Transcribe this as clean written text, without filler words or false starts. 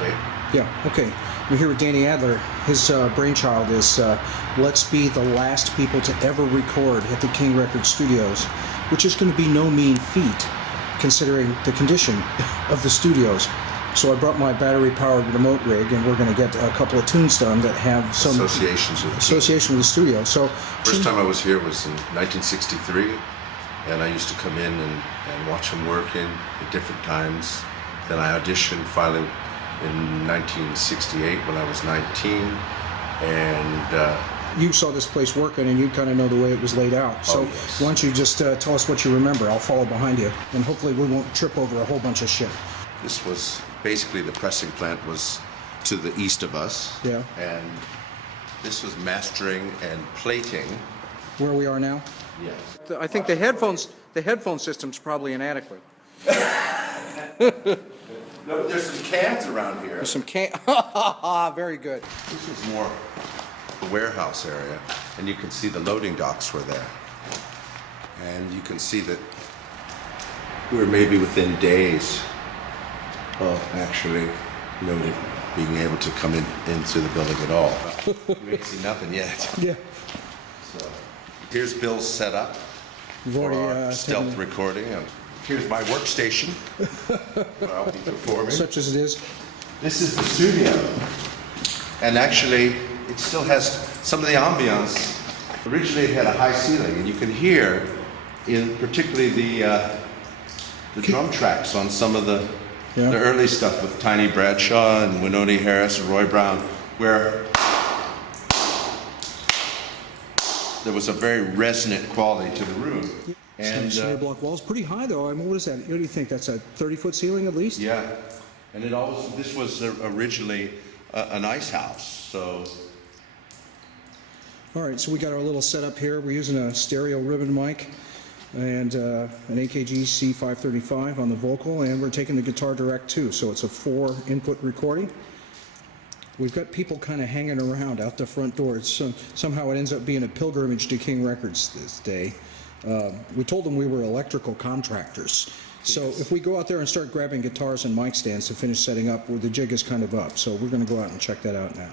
Okay. Yeah, okay. We're here with Danny Adler. His brainchild is let's be the last people to ever record at the King Record Studios, which is going to be no mean feat considering the condition of the studios. So I brought my battery-powered remote rig, and we're going to get a couple of tunes done that have some association with the studio. So first time I was here was in 1963, and I used to come in and watch him working at different times. Then I auditioned finally in 1968 when I was 19, and you saw this place working, and you kind of know the way it was laid out. So yes. Why don't you just tell us what you remember? I'll follow behind you, and hopefully we won't trip over a whole bunch of shit. This was basically the pressing plant was to the east of us. Yeah. And this was mastering and plating. Where we are now? Yes. I think the headphone system's probably inadequate. No, there's some cans around here. There's some very good. This is more the warehouse area, and you can see the loading docks were there. And you can see that we were maybe within days of actually, being able to come into the building at all. We ain't seen nothing yet. Yeah. So here's Bill's setup for our stealth recording. Here's my workstation where I'll be performing. Such as it is. This is the studio. And actually, it still has some of the ambiance. Originally, it had a high ceiling, and you can hear, particularly the drum tracks on some of the early stuff with Tiny Bradshaw and Wynonie Harris and Roy Brown, where there was a very resonant quality to the room. And cinder block walls, pretty high though. I mean, what is that? What do you think? That's a 30-foot ceiling at least? Yeah, and this was originally an ice house. So. All right, so we got our little setup here. We're using a stereo ribbon mic and an AKG C535 on the vocal, and we're taking the guitar direct too. So it's a 4-input recording. We've got people kind of hanging around out the front door. Somehow it ends up being a pilgrimage to King Records this day. We told them we were electrical contractors. So if we go out there and start grabbing guitars and mic stands to finish setting up, well, the jig is kind of up. So we're going to go out and check that out now.